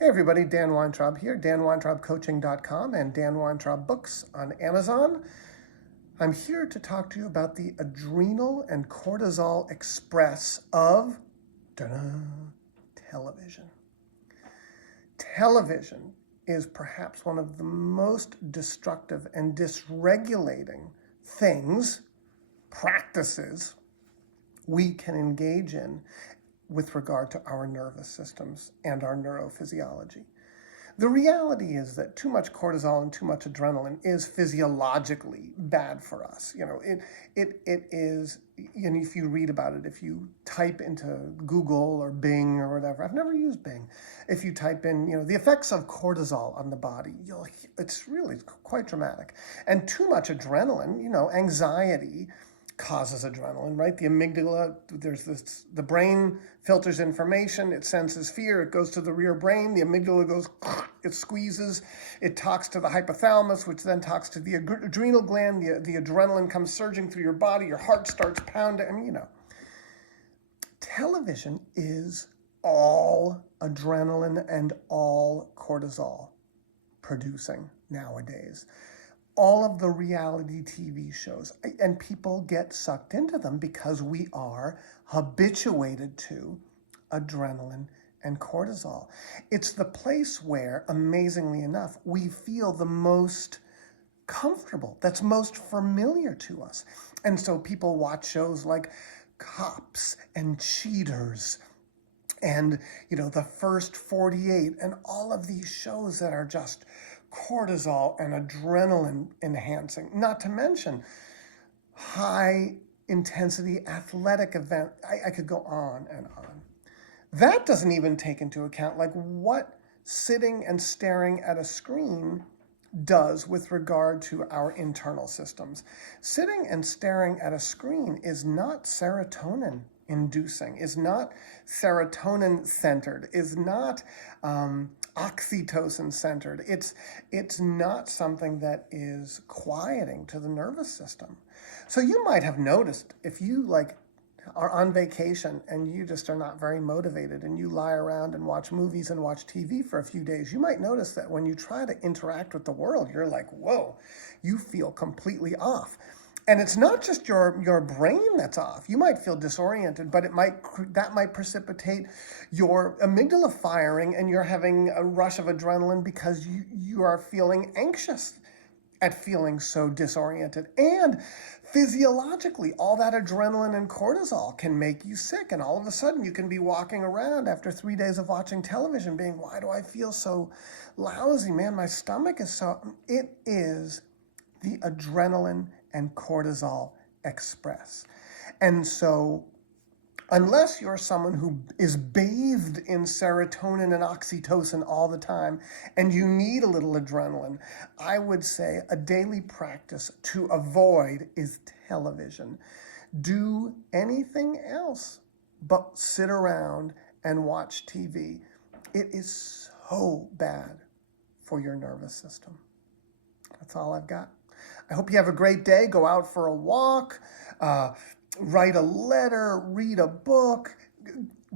Hey everybody, Dan Weintraub here, danweintraubcoaching.com and Dan Weintraub Books on Amazon. I'm here to talk to you about the adrenal and cortisol express of television. Television is perhaps one of the most destructive and dysregulating things, practices, we can engage in with regard to our nervous systems and our neurophysiology. The reality is that too much cortisol and too much adrenaline is physiologically bad for us. It is, if you read about it, if you type into Google or Bing or whatever, I've never used Bing. If you type in, the effects of cortisol on the body, it's really quite dramatic. And too much adrenaline, anxiety, causes adrenaline, right? The amygdala, the brain filters information, it senses fear, it goes to the rear brain, the amygdala goes, it squeezes, it talks to the hypothalamus, which then talks to the adrenal gland, the adrenaline comes surging through your body, your heart starts pounding, Television is all adrenaline and all cortisol producing nowadays. All of the reality TV shows, and people get sucked into them because we are habituated to adrenaline and cortisol. It's the place where, amazingly enough, we feel the most comfortable, that's most familiar to us. And so people watch shows like Cops and Cheaters and, The First 48 and all of these shows that are just cortisol and adrenaline enhancing, not to mention high intensity athletic event. I could go on and on. That doesn't even take into account what sitting and staring at a screen does with regard to our internal systems. Sitting and staring at a screen is not serotonin inducing, is not serotonin centered, is not oxytocin centered. It's not something that is quieting to the nervous system. So you might have noticed if you are on vacation and you just are not very motivated and you lie around and watch movies and watch TV for a few days, you might notice that when you try to interact with the world, you're like, whoa, you feel completely off. And it's not just your brain that's off. You might feel disoriented, but that might precipitate your amygdala firing and you're having a rush of adrenaline because you are feeling anxious at feeling so disoriented. And physiologically, all that adrenaline and cortisol can make you sick. And all of a sudden you can be walking around after 3 days of watching television being, why do I feel so lousy, man? My stomach is so... It is the adrenaline and cortisol express. And so unless you're someone who is bathed in serotonin and oxytocin all the time and you need a little adrenaline, I would say a daily practice to avoid is television. Do anything else but sit around and watch TV. It is so bad for your nervous system. That's all I've got. I hope you have a great day. Go out for a walk, write a letter, read a book,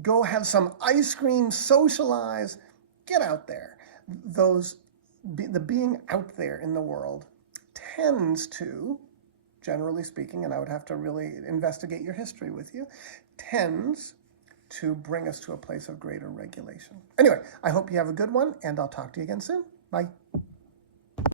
go have some ice cream, socialize. Get out there. The being out there in the world tends to, generally speaking, and I would have to really investigate your history with you, tends to bring us to a place of greater regulation. Anyway, I hope you have a good one, and I'll talk to you again soon. Bye.